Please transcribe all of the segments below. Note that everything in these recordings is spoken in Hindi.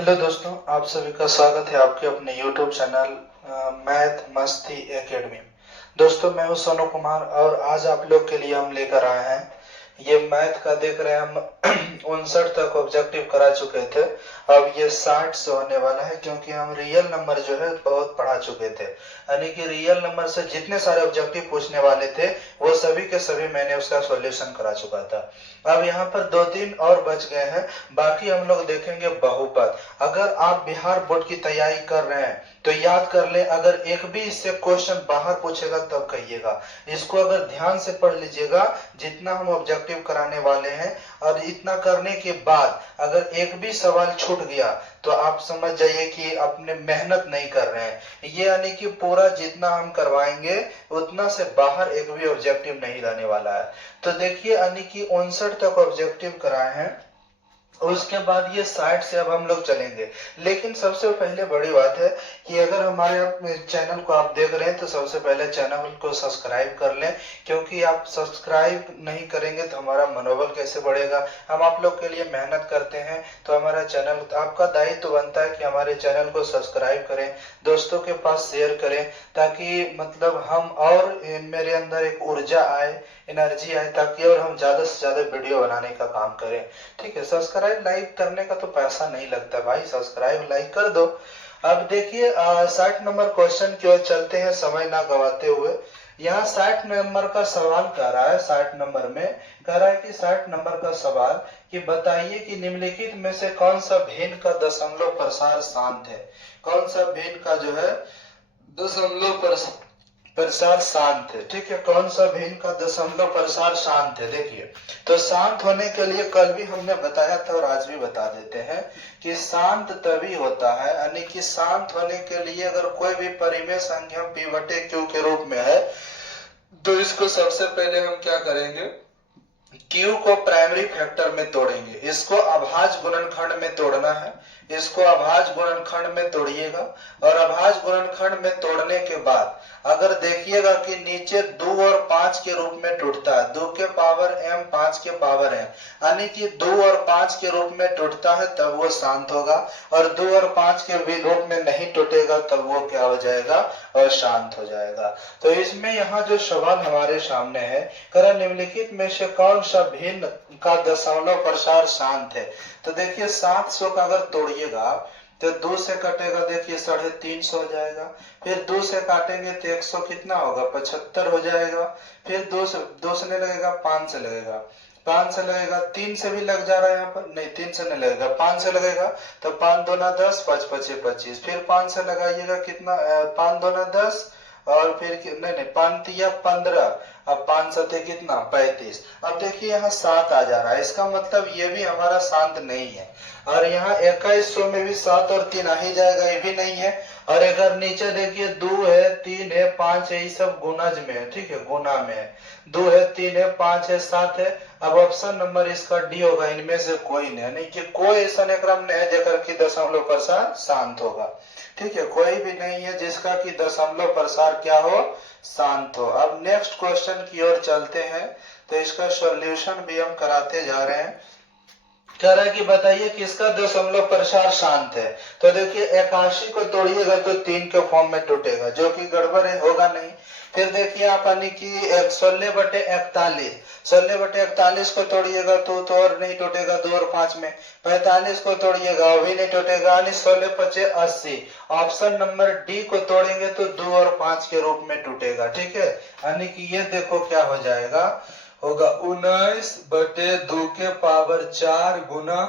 हेलो दोस्तों, आप सभी का स्वागत है आपके अपने YouTube चैनल मैथ मस्ती एकेडमी। दोस्तों, मैं हूं सोनू कुमार और आज आप लोग के लिए हम लेकर आए हैं ये मैथ का। देख रहे हैं हम 59 तक ऑब्जेक्टिव करा चुके थे। अब ये 60 से होने वाला है क्योंकि हम रियल नंबर जो है बहुत पढ़ा चुके थे। यानी कि रियल नंबर से जितने सारे ऑब्जेक्टिव पूछने वाले थे वो सभी के सभी मैंने उसका सॉल्यूशन करा चुका था। अब यहाँ पर 2-3 और बच गए हैं, बाकी हम लोग देखेंगे बहुपद। अगर आप बिहार बोर्ड की तैयारी कर रहे हैं तो याद कर ले, अगर एक भी इससे क्वेश्चन बाहर पूछेगा तब कहिएगा। इसको अगर ध्यान से पढ़ लीजिएगा जितना हम ऑब्जेक्टिव कराने वाले हैं, और इतना करने के बाद अगर एक भी सवाल छूट गया तो आप समझ जाइए कि अपने मेहनत नहीं कर रहे हैं। ये यानी कि पूरा जितना हम करवाएंगे उतना से बाहर एक भी ऑब्जेक्टिव नहीं रहने वाला है। तो देखिए, यानी कि 59 तक ऑब्जेक्टिव कराए हैं, उसके बाद ये 60 से अब हम लोग चलेंगे। लेकिन सबसे पहले बड़ी बात है कि अगर हमारे चैनल को आप देख रहे हैं तो सबसे पहले चैनल को सब्सक्राइब कर लें, क्योंकि आप सब्सक्राइब नहीं करेंगे तो हमारा मनोबल कैसे बढ़ेगा। हम आप लोग के लिए मेहनत करते हैं तो हमारा चैनल, आपका दायित्व तो बनता है कि हमारे चैनल को सब्सक्राइब करें, दोस्तों के पास शेयर करें, ताकि मतलब हम और मेरे अंदर एक ऊर्जा आए, एनर्जी आए, ताकि और हम ज्यादा से ज्यादा वीडियो बनाने का काम करें। ठीक है, सब्सक्राइब लाइक करने का तो पैसा नहीं लगता भाई, सब्सक्राइब लाइक कर दो। अब देखिए 60 नंबर क्वेश्चन की ओर चलते हैं समय ना गवाते हुए। यहाँ 60 नंबर का सवाल कह रहा है, 60 नंबर में कह रहा है कि 60 नंबर का सवाल कि बताइए कि निम्नलिखित में से कौन सा भिन्न का दशमलव प्रसार शांत है। कौन सा भिन्न का जो है दशमलव प्रसार शांत है। ठीक है, कौन सा भिन्न का दशमलव प्रसार शांत है। देखिए, तो शांत होने के लिए कल भी हमने बताया था और आज भी बता देते हैं कि शांत तभी होता है, यानी कि शांत होने के लिए अगर कोई भी परिमेय संख्या p बटे q के रूप में है तो इसको सबसे पहले हम क्या करेंगे, Q को प्राइमरी फैक्टर में तोड़ेंगे, इसको अभाज्य गुणनखंड में तोड़ना है। इसको अभाज्य गुणनखंड में तोड़िएगा, और अभाज्य गुणनखंड में तोड़ने के बाद अगर देखिएगा कि नीचे 2 और 5 के रूप में टूटता है, 2 के पावर m 5 के पावर m, यानी कि 2 और 5 के रूप में टूटता है तब वो शांत होगा, और 2 और 5 के भी रूप में नहीं टूटेगा तब वो क्या हो जाएगा, अशांत हो जाएगा। तो इसमें यहाँ जो सवाल हमारे सामने है, करा निम्नलिखित में से कौन सा भिन्न का दशमलव प्रसार शांत है। तो देखिए 700 का अगर तोड़िएगा तो 2 से कटेगा, देखिए 350 हो जाएगा। फिर 2 से काटेंगे तो 100 कितना होगा, 75 हो जाएगा। फिर 2 से नहीं लगेगा, 5 से लगेगा, 5 से लगेगा, 3 से भी लग जा रहा है यहाँ पर, नहीं 3 से नहीं लगेगा, 5 से लगेगा। तो 5 दूना 10, 5 पचे 25, फिर 5 से लगाइएगा कितना, 5 दूना 10, और फिर नहीं 5 तिया 15, अब 5 सते कितना 35। अब देखिए यहाँ 7 आ जा रहा है, इसका मतलब ये भी हमारा शांत नहीं है। और यहाँ 2100 में भी 7 और 3 आ ही जाएगा, ये भी नहीं है। और अगर नीचे देखिए 2 है, 3 है, 5 है, ये सब गुणज में है। ठीक है, गुना में है, 2 है, 3 है, 5 है, 7 है। अब ऑप्शन नंबर इसका डी होगा, इनमें से कोई नहीं, यानी कि कोई ऐसा क्रम नहीं है जेकर की दशमलव प्रसार शांत होगा। ठीक है, कोई भी नहीं है जिसका की दशमलव प्रसार क्या हो, शांत हो। अब नेक्स्ट क्वेश्चन की ओर चलते हैं, तो इसका सॉल्यूशन भी हम कराते जा रहे हैं। कह रहा है कि बताइए किसका दशमलव प्रसार शांत है। तो देखिए 81 को तोड़िएगा तो 3 के फॉर्म में टूटेगा, जो कि गड़बड़ है, होगा नहीं। फिर देखिए आप यानी कि 16/41, 16/41 को तोड़िएगा तो और नहीं टूटेगा, 2 और 5 में। 45 को तोड़िएगा वो भी नहीं टूटेगा, यानी 16×5 = 80। ऑप्शन नंबर डी को तोड़ेंगे तो 2 और 5 के रूप में टूटेगा। ठीक है, यानी कि ये देखो क्या हो जाएगा, होगा 19/2 के पावर 4 गुना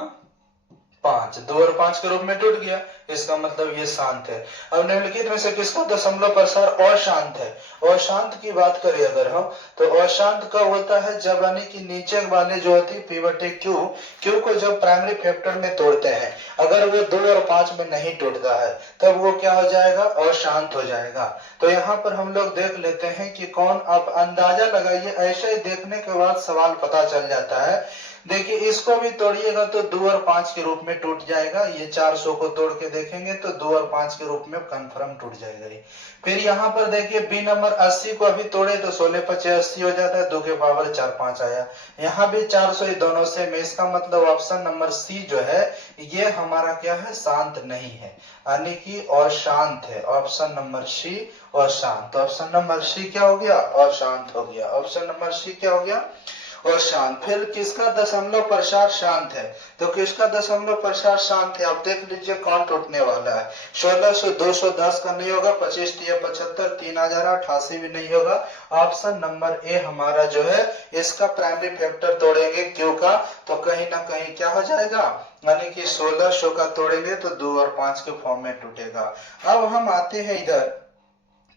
5, 2 और 5 के रूप में टूट गया, इसका मतलब ये शांत है। अब निम्नलिखित में से किसका दशमलव प्रसार अशांत है। अशांत की बात करें अगर हम, तो अशांत कब होता है, जब यानी कि नीचे वाले जो होती है p/q को जब प्राइमरी फैक्टर में तोड़ते हैं, अगर वो 2 और 5 में नहीं टूटता है तब वो क्या हो जाएगा, अशांत हो जाएगा। तो यहाँ पर हम लोग देख लेते हैं कि कौन, आप अंदाजा लगाइए, ऐसे ही देखने के बाद सवाल पता चल जाता है। देखिए इसको भी तोड़िएगा तो 2 और 5 के रूप में टूट जाएगा। ये 400 को तोड़ के देखेंगे तो 2 और 5 के रूप में कंफर्म टूट जाएगा ये। फिर यहाँ पर देखिए बी नंबर 80 को अभी तोड़े तो 16 5 80 हो जाता है, 2 के पावर 4 5 आया। यहाँ भी 400 ही दोनों से में, इसका मतलब ऑप्शन नंबर सी जो है ये हमारा क्या है, शांत नहीं है, यानी कि अशांत है। ऑप्शन नंबर सी अशांत। ऑप्शन नंबर सी क्या हो गया, अशांत हो गया। ऑप्शन नंबर सी क्या हो गया, और शांत। फिर किसका दशमलव प्रसार शांत है, तो किसका दशमलव प्रसार शांत है, आप देख लीजिए कौन टूटने वाला है। 1600 210 का नहीं होगा, 25 3 75 3088 भी नहीं होगा। ऑप्शन नंबर ए हमारा जो है इसका प्राइमरी फैक्टर तोड़ेंगे क्यू का तो कहीं ना कहीं क्या हो जाएगा, यानी कि 1600 का तोड़ेंगे तो 2 और 5 के फॉर्म में टूटेगा। अब हम आते हैं इधर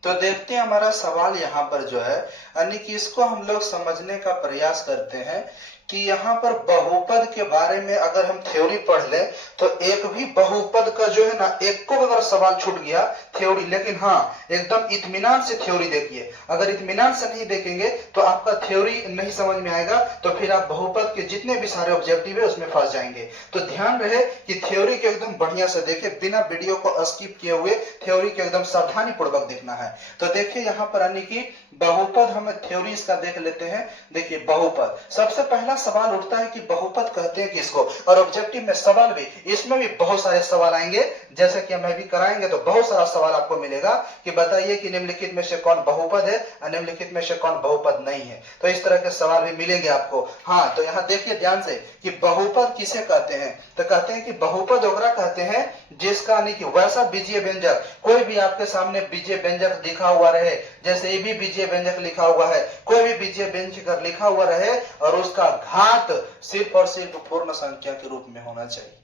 तो देखते हैं हमारा सवाल यहाँ पर जो है, यानी कि इसको हम लोग समझने का प्रयास करते हैं कि यहाँ पर बहुपद के बारे में अगर हम थ्योरी पढ़ ले तो एक भी बहुपद का जो है ना, एक को अगर सवाल छूट गया थ्योरी, लेकिन हाँ एकदम इत्मीनान से थ्योरी देखिए। अगर इत्मीनान से नहीं देखेंगे तो आपका थ्योरी नहीं समझ में आएगा, तो फिर आप बहुपद के जितने भी सारे ऑब्जेक्टिव है उसमें फंस जाएंगे। तो ध्यान रहे कि थ्योरी के एकदम बढ़िया से देखे, बिना वीडियो को स्किप किए हुए थ्योरी के एकदम सावधानी पूर्वक देखना है। तो देखिए यहाँ पर यानी कि बहुपद हम थ्योरी इसका देख लेते हैं। देखिए बहुपद, सबसे पहला सवाल उठता है कि बहुपद कहते हैं किसको, और ऑब्जेक्टिव में सवाल भी, इसमें भी बहुत सारे सवाल आएंगे, जैसे कि हम अभी कराएंगे तो बहुत सारा सवाल आपको मिलेगा कि बताइए कि निम्नलिखित में से कौन बहुपद है और निम्नलिखित में से कौन बहुपद नहीं है। तो इस तरह के सवाल भी मिलेंगे आपको। हाँ तो यहाँ देखिए ध्यान से कि बहुपद किसे कहते हैं, तो कहते हैं कि बहुपद ओकरा कहते हैं जिसका यानी कि वैसा बीजीय व्यंजक, कोई भी आपके सामने बीजीय व्यंजक लिखा हुआ रहे, जैसे ये भी बीजीय व्यंजक लिखा हुआ है, कोई भी बीजीय व्यंजक लिखा हुआ रहे और उसका घात सिर्फ और सिर्फ पूर्ण संख्या के रूप में होना चाहिए।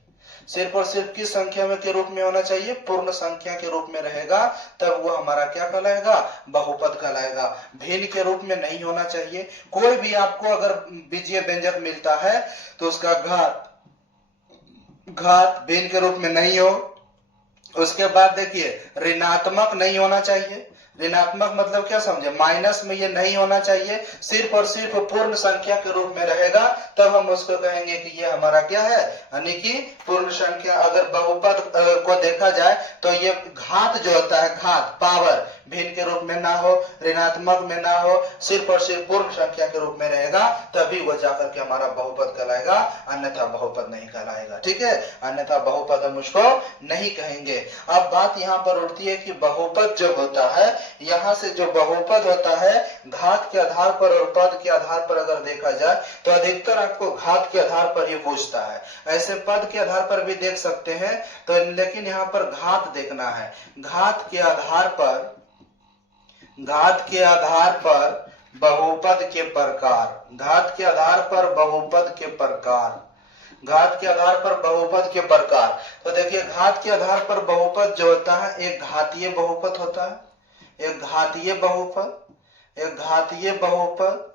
सिर्फ और सिर्फ किस संख्या में के रूप में होना चाहिए, पूर्ण संख्या के रूप में रहेगा, तब वो हमारा क्या कहलाएगा, बहुपद कहलाएगा। भिन्न के रूप में नहीं होना चाहिए। कोई भी आपको अगर बीजीय व्यंजक मिलता है तो उसका घात भिन्न के रूप में नहीं हो। उसके बाद देखिए ऋणात्मक नहीं होना चाहिए। ऋणात्मक मतलब क्या समझे, माइनस में ये नहीं होना चाहिए, सिर्फ और सिर्फ पूर्ण संख्या के रूप में रहेगा, तब हम उसको कहेंगे कि ये हमारा क्या है, यानी कि पूर्ण संख्या। अगर बहुपद को देखा जाए तो ये घात जो होता है, घात पावर भिन्न के रूप में ना हो, ऋणात्मक में ना हो, सिर्फ और सिर्फ पूर्ण संख्या के रूप में रहेगा, तभी वो जाकर के हमारा बहुपद कहलाएगा, अन्यथा बहुपद नहीं कहलाएगा। ठीक है, अन्यथा बहुपद हम उसको नहीं कहेंगे। अब बात यहाँ पर उठती है कि बहुपद जब होता है, यहाँ से जो बहुपद होता है घात के आधार पर और पद के आधार पर अगर देखा जाए तो अधिकतर आपको घात के आधार पर ही पूछता है। ऐसे पद के आधार पर भी देख सकते हैं तो, लेकिन यहाँ पर घात देखना है। घात के आधार पर बहुपद के प्रकार, घात के आधार पर बहुपद के प्रकार, घात के आधार पर बहुपद के प्रकार। तो देखिए घात के आधार पर बहुपद जो होता है, एक घातीय बहुपद होता है, एक घातीय बहुपद, एक घातीय बहुपद,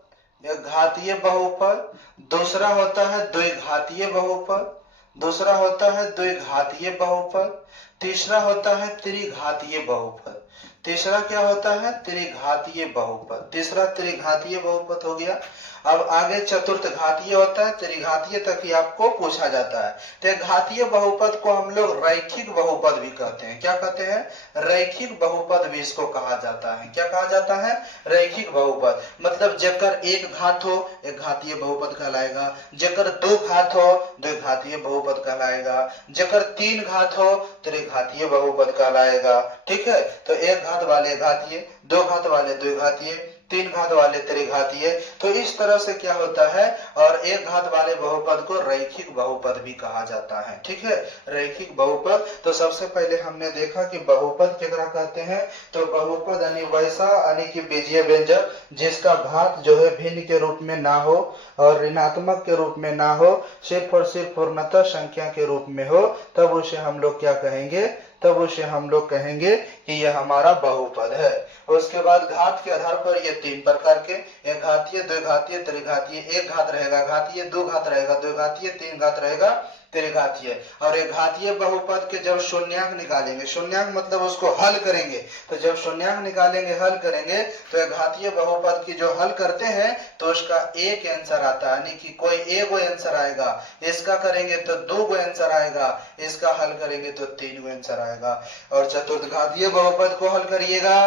एक घातीय बहुपद, दूसरा होता है द्विघातीय बहुपद, दूसरा होता है द्विघातीय बहुपद, तीसरा होता है त्रिघातीय बहुपद। तीसरा क्या होता है, त्रिघातीय बहुपद। तीसरा त्रिघातीय बहुपद हो गया। अब आगे चतुर्थ घातीय होता है, त्रिघातीय तक ही आपको पूछा जाता है। तो घातीय बहुपद को हम लोग रैखिक बहुपद भी कहते हैं। क्या कहते हैं, रैखिक बहुपद भी इसको कहा जाता है। क्या कहा जाता है, रैखिक बहुपद। मतलब जेकर एक घात हो एक घातीय बहुपद कहलाएगा, जेकर दो घात हो द्विघातीय बहुपद कहलाएगा, जेकर तीन घात हो त्रिघातीय बहुपद कहलाएगा। ठीक है, तो एक घात वाले घातीय, दो घात वाले द्विघातीय, तीन घात वाले त्रिघातीय। तो इस तरह से क्या होता है, और एक घात वाले बहुपद को रैखिक बहुपद भी कहा जाता है। ठीक है, रैखिक बहुपद। तो सबसे पहले हमने देखा कि बहुपद केकरा कहते हैं, तो बहुपद यानी वैसा यानी कि बीजीय व्यंजक जिसका घात जो है भिन्न के रूप में ना हो और ऋणात्मक के रूप में ना हो, सिर्फ और सिर्फ पूर्णतः संख्या के रूप में हो, तब उसे हम लोग क्या कहेंगे, तब उसे हम लोग कहेंगे कि यह हमारा बहुपद है। उसके बाद घात के आधार पर ये तीन प्रकार के, एक घातीय, द्विघातीय, त्रिघातीय। एक घात रहेगा घातीय, दो घात रहेगा द्विघातीय, तीन घात रहेगा त्रिघातीय। और एक घातीय बहुपद के जब शून्यांक निकालेंगे, शून्यांक मतलब उसको हल करेंगे, तो जब शून्यांक निकालेंगे हल करेंगे तो एक घातीय बहुपद की जो हल करते हैं तो उसका एक आंसर आता है, यानी कि कोई एक गो आंसर आएगा, इसका करेंगे तो दो गो आंसर आएगा, इसका हल करेंगे तो तीन गो आंसर आएगा। और चतुर्थ घातीय बहुपद को हल करिएगा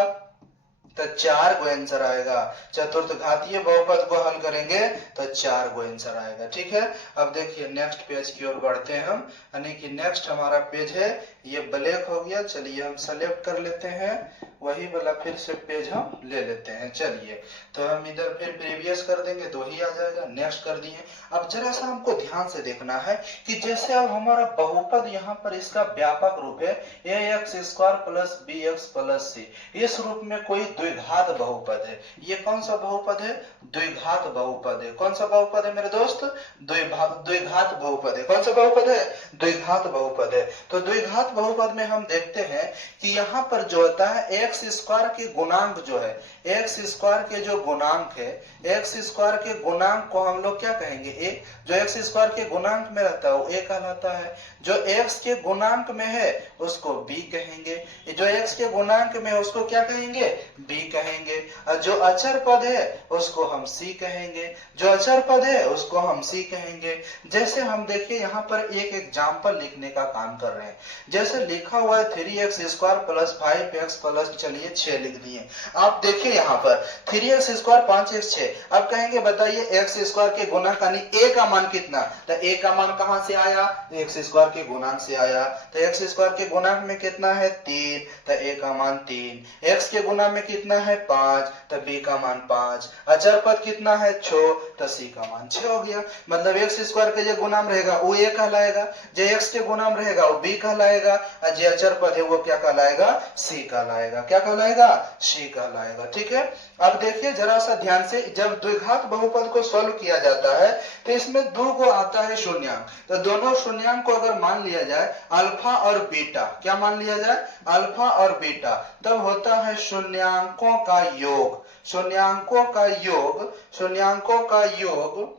तो चार गो आंसर आएगा, चतुर्थ घातीय बहुपद को हल करेंगे तो चार गो आंसर आएगा। ठीक है, अब देखिए नेक्स्ट पेज की ओर बढ़ते हैं हम, यानी कि नेक्स्ट हमारा पेज है, ये ब्लैक हो गया, चलिए हम सेलेक्ट कर लेते हैं वही वाला, फिर से पेज हम ले लेते हैं। चलिए तो हम इधर फिर प्रीवियस कर देंगे तो ही आ जाएगा, नेक्स्ट कर दिए। अब जरा सा हमको ध्यान से देखना है कि जैसे अब हमारा बहुपद यहाँ पर इसका व्यापक रूप है ax² plus bx plus c, इस रूप में कोई द्विघात बहुपद है। ये कौन सा बहुपद है? द्विघात बहुपद है। कौन सा बहुपद है मेरे दोस्त? द्विघात बहुपद है। कौन सा बहुपद है? द्विघात बहुपद है। तो द्विघात बहुपद में हम देखते हैं कि यहाँ पर जो होता है x² के गुणांक जो है, x² के जो गुणांक है, x² के गुणांक को हम लोग क्या कहेंगे? a। जो x² के गुणांक में रहता है वो a कहलाता है, जो x के गुणांक में है उसको b कहेंगे, जो x के गुणांक में है उसको क्या कहेंगे? b कहेंगे। और जो अचर पद है उसको हम c कहेंगे, जो अचर पद है उसको हम c कहेंगे। जैसे हम देखिए यहाँ पर एक एग्जाम्पल लिखने का काम कर रहे हैं, जैसे लिखा हुआ है 3x² प्लस 5x प्लस, चलिए 6 लिख दिए। आप देखिए यहाँ पर 3x² 5x 6, अब कहेंगे बताइए x² के गुणांक यानी a का मान कितना? तो a का मान कहां से आया? x² के गुणांक से आया। तो x² के गुणांक में कितना है? 3, तो a का मान 3। x के गुणांक में कितना है? 5, तो b का मान 5। अचर पद कितना है? 6, तो c का मान 6 हो गया। मतलब x² के जो गुणांक रहेगा वो a कहलाएगा, जो x के गुणांक रहेगा वो b कहलाएगा, और जो अचर पद है वो क्या कहलाएगा? c कहलाएगा। क्या कहलाएगा? c कहलाएगा। ठीक है, अब देखिए जरा सा ध्यान से, जब द्विघात बहुपद को सॉल्व किया जाता है तो इसमें दो को आता है शून्यांक, तो दोनों शून्यांक को अगर मान लिया जाए अल्फा और बीटा, क्या मान लिया जाए? अल्फा और बीटा, तब होता है शून्यांकों का योग। शून्यांकों का योग, शून्यांकों का योग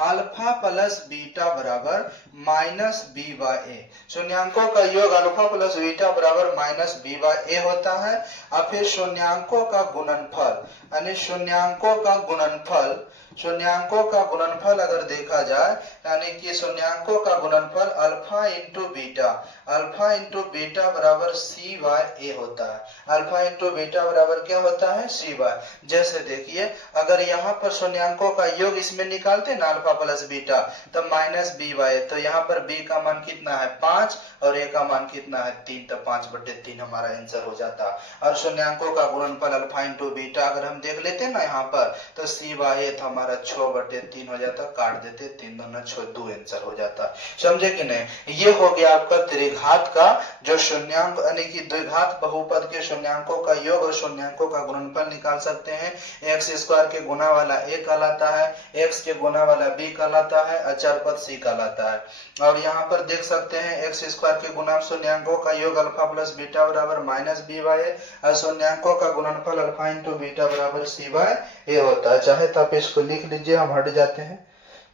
अल्फा प्लस बीटा बराबर माइनस बी बाय ए। शून्यांकों का योग अल्फा प्लस बीटा बराबर माइनस बी बाय ए होता है। अब फिर शून्यांकों का गुणनफल, यानी शून्यांकों का गुणनफल, शून्यांकों का गुणनफल अगर देखा जाए, यानी कि शून्यांकों का गुणनफल alpha into beta, alpha into beta बराबर सी बाय ए होता है। अल्फा इंटू बीटा बराबर क्या होता है? सी बाय। जैसे देखिए अगर यहाँ पर शून्यांकों का योग इसमें निकालते ना अल्फा प्लस बीटा, तब माइनस बी बाय, तो यहाँ पर b का मान कितना है? 5, और a का मान कितना है? 3, तो 5/3 हमारा आंसर हो जाता। और शून्यांकों का गुणनफल अल्फा इंटू बीटा अगर हम देख लेते ना यहाँ पर, तो सी बाय ए तो हमारा 6/3 हो जाता, काट देते 3 दूना 6, 2 आंसर हो जाता। समझे कि नहीं? ये हो गया आपका त्रिघात का जो शून्यांक, यानी कि द्विघात बहुपद के शून्यांकों का योग और शून्यांकों का गुणनफल निकाल सकते हैं। x² के गुना वाला a कहलाता है, x के गुना वाला b कहलाता है, अचर पद c कहलाता है। और यहाँ पर देख सकते हैं x² के गुना शून्यांकों का योग अल्फा प्लस बीटा बराबर माइनस बी बाय ए, और शून्यांकों का गुणनफल अल्फा इंटू बीटा बराबर c बाय ए होता है। चाहे तो आप इसको लिख लीजिए, हम हट जाते हैं।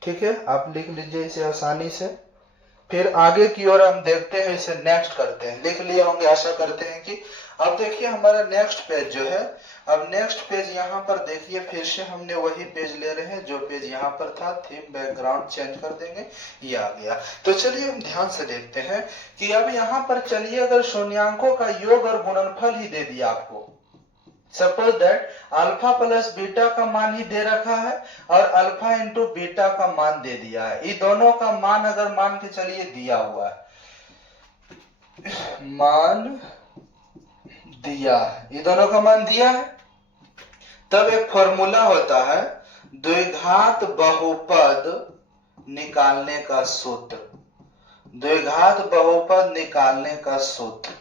ठीक है, आप लिख लीजिए इसे आसानी से। फिर आगे की ओर हम देखते हैं, इसे नेक्स्ट करते हैं। लिख लिए होंगे, आशा करते हैं कि। अब देखिए हमारा नेक्स्ट पेज जो है, अब नेक्स्ट पेज यहाँ पर देखिए फिर से हमने वही पेज ले रहे हैं जो पेज यहाँ पर था, थीम बैकग्राउंड चेंज कर देंगे, ये आ गया। तो चलिए हम ध्यान से देखते हैं कि अब यहाँ पर चलिए अगर शून्यांकों का योग और गुणनफल ही दे दिया आपको, suppose that alpha plus beta का मान ही दे रखा है और अल्फा इंटू बीटा का मान दे दिया है, ये दोनों का मान अगर मान के चलिए दिया हुआ है, मान दिया है, ये दोनों का मान दिया है, तब एक फॉर्मूला होता है द्विघात बहुपद निकालने का सूत्र, द्विघात बहुपद निकालने का सूत्र।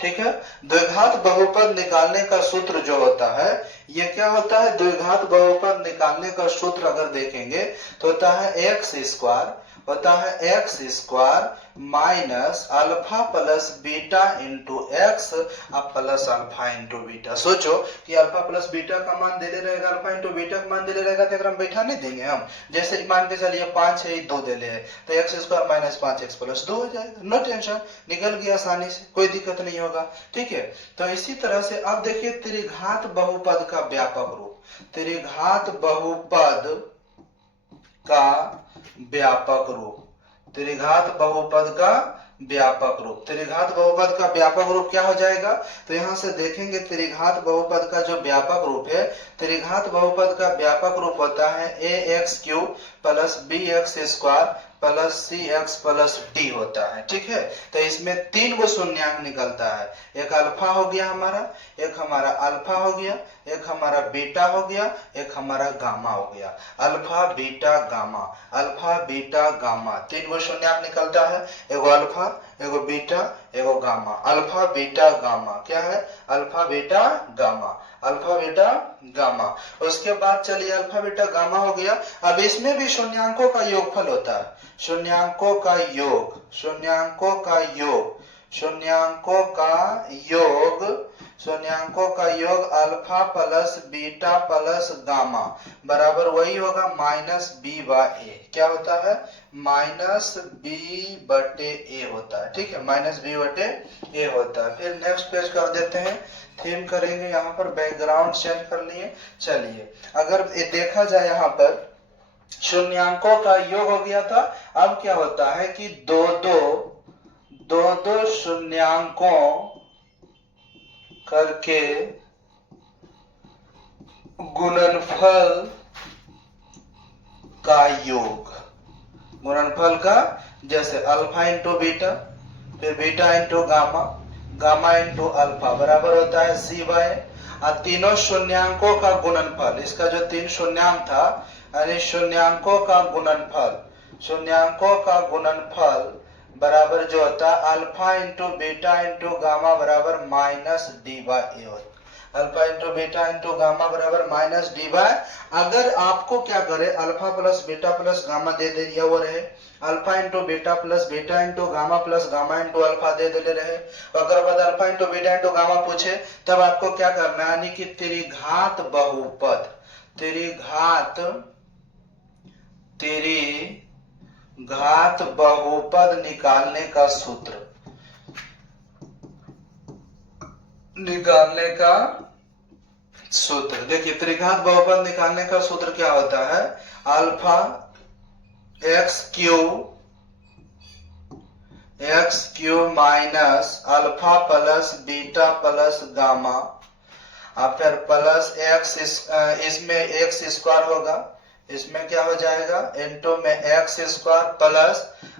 ठीक है, द्विघात बहुपद निकालने का सूत्र जो होता है, ये क्या होता है? द्विघात बहुपद निकालने का सूत्र अगर देखेंगे तो होता है x² होता है x square minus alpha plus beta into x अब प्लस अल्फा इंटू बीटा। सोचो कि अल्फा प्लस बीटा का मान दे रहेगा, अल्फा इंटू बीटा का मान दे रहेगा, तो अगर हम बैठा नहीं देंगे हम, जैसे मान के चलिए 5 है 2 दे ले, तो X square minus 5x plus 2 हो जाएगा। नो टेंशन, निकल गया आसानी से, कोई दिक्कत नहीं होगा। ठीक है, तो इसी तरह से अब देखिए त्रिघात बहुपद का व्यापक रूप, त्रिघात बहुपद का व्यापक रूप, त्रिघात बहुपद का व्यापक रूप, त्रिघात बहुपद का व्यापक रूप क्या हो जाएगा, तो यहां से देखेंगे त्रिघात बहुपद का जो व्यापक रूप है, त्रिघात बहुपद का व्यापक रूप होता है ax³ plus bx square plus cx plus d होता है। ठीक है, तो इसमें 3 गो शून्यांक निकलता है, एक अल्फा हो गया हमारा, एक हमारा अल्फा हो गया, एक हमारा बीटा हो गया, एक हमारा गामा हो गया। Alpha beta gamma, alpha beta gamma, 3 गो शून्यांक निकलता है, एगो अल्फा एगो बीटा एगो गामा, अल्फा बीटा गामा। क्या है, alpha beta gamma, alpha beta gamma. उसके बाद चलिए अल्फा बीटा गामा हो गया। अब इसमें भी शून्यांकों का योगफल होता है, शून्यांकों का योग, शून्यांकों का योग, शून्यांकों का योग, शून्यांकों का योग alpha plus beta plus gamma बराबर वही होगा माइनस बी बाय ए। क्या होता है, माइनस बी बटे ए होता है। ठीक है, माइनस बी बटे ए होता है। फिर नेक्स्ट पेज कर देते हैं, थीम करेंगे, यहाँ पर बैकग्राउंड चेंज कर लिए। चलिए अगर ये देखा जाए यहाँ पर शून्यांकों का योग हो गया था, अब क्या होता है कि दो दो शून्यांकों करके गुणनफल का योग, गुणनफल का, जैसे अल्फा इंटू बीटा, फिर beta into gamma, gamma into alpha बराबर होता है सी बाय। और तीनों शून्यांकों का गुणनफल, इसका जो 3 शून्यांक था यानी शून्यांकों का गुणनफल, शून्यांकों का गुणनफल बराबर जो होता है alpha into beta into gamma बराबर माइनस डी बाय ए होता है। Alpha into beta into gamma बराबर माइनस डी बाय। अगर आपको क्या करे, alpha plus beta plus gamma दे दिया वो रहे, alpha into beta plus beta into gamma plus gamma into alpha दे दे रहे, अगर बाद alpha into beta into gamma पूछे तब आपको क्या करना है, यानी कि त्रिघात बहुपद, त्रिघात बहुपद निकालने का सूत्र, निकालने का सूत्र देखिए, त्रिघात बहुपद निकालने का सूत्र क्या होता है, alpha x Q minus alpha plus beta plus gamma, और फिर प्लस एक्स, इसमें एक्स स्क्वायर होगा, इसमें क्या हो जाएगा, इंटू में x square plus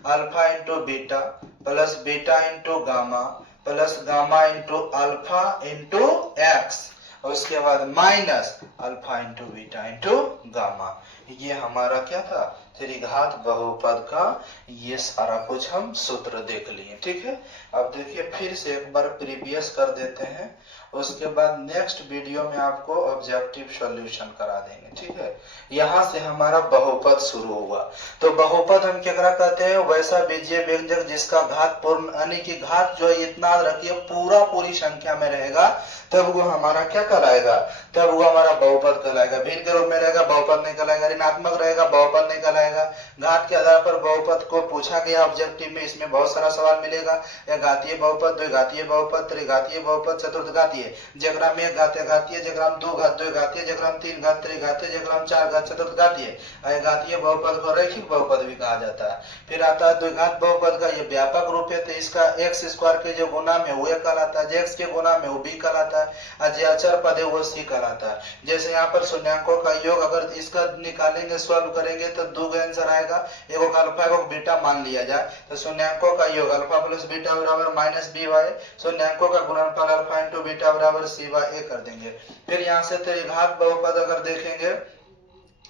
alpha into beta plus beta into gamma plus gamma into alpha into x, और उसके बाद minus alpha into beta into gamma. ये हमारा क्या था, त्रिघात बहुपद का ये सारा कुछ हम सूत्र देख लिए। ठीक है, अब देखिए फिर से एक बार प्रीवियस कर देते हैं, उसके बाद नेक्स्ट वीडियो में आपको ऑब्जेक्टिव सॉल्यूशन करा देंगे। ठीक है, यहाँ से हमारा बहुपद शुरू हुआ। तो बहुपद हम क्या कहते हैं, वैसा बीजीय व्यंजक जिसका घात पूर्ण, यानी कि घात जो इतना रखिए पूरा पूरी संख्या में रहेगा, तब वो हमारा क्या कहलाएगा, तब वो हमारा बहुपद कहलाएगा। भिन्न के रूप में रहेगा बहुपद नहीं कहलाएगा, ऋणात्मक रहेगा बहुपद नहीं कहलाएगा। घात के आधार पर बहुपद को पूछा गया ऑब्जेक्टिव में, इसमें बहुत सारा सवाल मिलेगा, या घातीय बहुपद, द्विघातीय बहुपद, त्रिघातीय बहुपद, चतुर्थघातीय, जेकरा में एक घात घातीय, जेकरा में 2 घात द्विघातीय, जेकरा में 3 घात त्रिघातीय, जेकरा में 4 घात चतुर्थघातीय। घातीय बहुपद को रैखिक बहुपद भी कहा जाता है। फिर आता है द्विघात बहुपद का ये व्यापक रूप है, तो इसका एक्स स्क्वायर के जो गुना में वो कहलाता है, एक्स के गुना में वो बी कहलाता है, और जो अचर पद है वो सी कहलाता है। जैसे यहाँ पर शून्यांकों का योग अगर इसका निकालेंगे, सॉल्व करेंगे तो 2 का आंसर आएगा, एगो का अल्फा एगो बीटा मान लिया जाए, तो शून्यांकों का योग अल्फा प्लस बीटा बराबर माइनस बी बाय, शून्यांकों का गुणनफल अल्फा इंटू बीटा बराबर सी बाय ए कर देंगे। फिर यहाँ से त्रिघात बहुपद अगर देखेंगे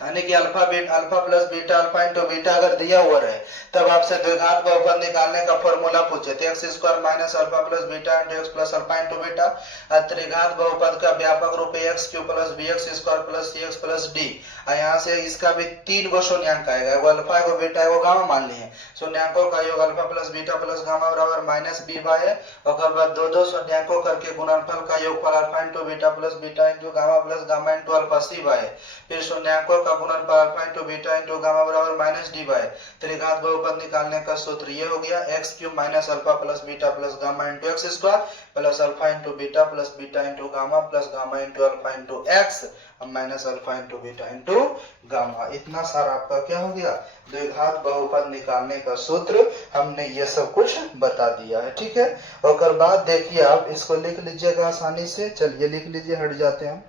यानी कि alpha plus beta alpha into beta अगर दिया हुआ रहे तब आपसे द्विघात बहुपद निकालने का फॉर्मूला पूछे तो X square minus alpha plus beta into X plus alpha into beta. त्रिघात बहुपद का व्यापक रूप है X cube plus B X square plus C X plus D. यहाँ से इसका भी 3 गो शून्यंक आएगा, एगो अल्फा एगो बीटा एगो गामा मान लिए। शून्यंकों का योग alpha plus beta plus gamma बराबर माइनस बी बाय, और बाद दो शून्यंकों करके गुणनफल का योगफल alpha into beta plus beta into gamma into alpha C by, फिर शून्यंकों का गुणनफल alpha into beta into gamma बराबर माइनस डी बाय। त्रिघात बहुपद निकालने का सूत्र ये हो गया X cube minus alpha plus beta plus gamma into X square plus alpha into beta into gamma plus gamma into alpha into x minus alpha into beta into gamma. इतना सारा आपका क्या हो गया, द्विघात बहुपद निकालने का सूत्र हमने ये सब कुछ बता दिया है। ठीक है, और बाद देखिए आप इसको लिख लीजिएगा आसानी से। चलिए लिख लीजिए, हट जाते हैं।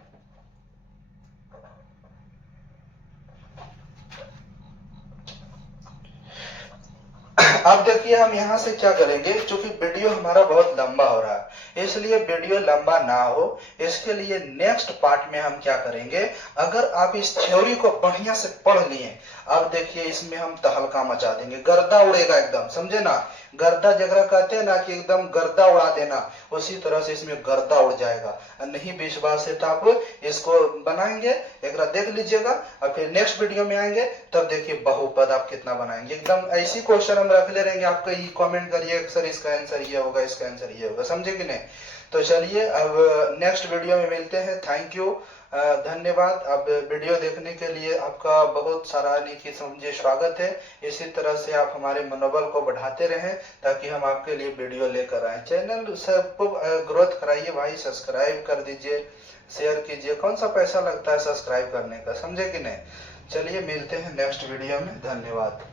अब देखिए हम यहाँ से क्या करेंगे, क्योंकि वीडियो हमारा बहुत लंबा हो रहा है इसलिए वीडियो लंबा ना हो इसके लिए नेक्स्ट पार्ट में हम क्या करेंगे, अगर आप इस थ्योरी को बढ़िया से पढ़ लिए, अब देखिए इसमें हम तहलका मचा देंगे, गर्दा उड़ेगा एकदम, समझे ना। गर्दा जगह कहते हैं ना कि एकदम गर्दा उड़ा देना, उसी तरह से इसमें गर्दा उड़ जाएगा। नहीं विश्वास है तो आप इसको बनाएंगे, एक देख लीजिएगा, और फिर नेक्स्ट वीडियो में आएंगे तब देखिए बहुपद आप कितना बनाएंगे। एकदम ऐसी क्वेश्चन हम रख ले रहेंगे, आपका ये कमेंट करिए सर इसका आंसर ये होगा, इसका आंसर ये होगा, समझे कि नहीं। तो चलिए अब नेक्स्ट वीडियो में मिलते हैं। थैंक यू, धन्यवाद। अब वीडियो देखने के लिए आपका बहुत सराहनीय की समझे स्वागत है। इसी तरह से आप हमारे मनोबल को बढ़ाते रहें ताकि हम आपके लिए वीडियो लेकर आए। चैनल सबको ग्रोथ कराइए भाई, सब्सक्राइब कर दीजिए, शेयर कीजिए, कौन सा पैसा लगता है सब्सक्राइब करने का, समझे कि नहीं। चलिए मिलते हैं नेक्स्ट वीडियो में, धन्यवाद।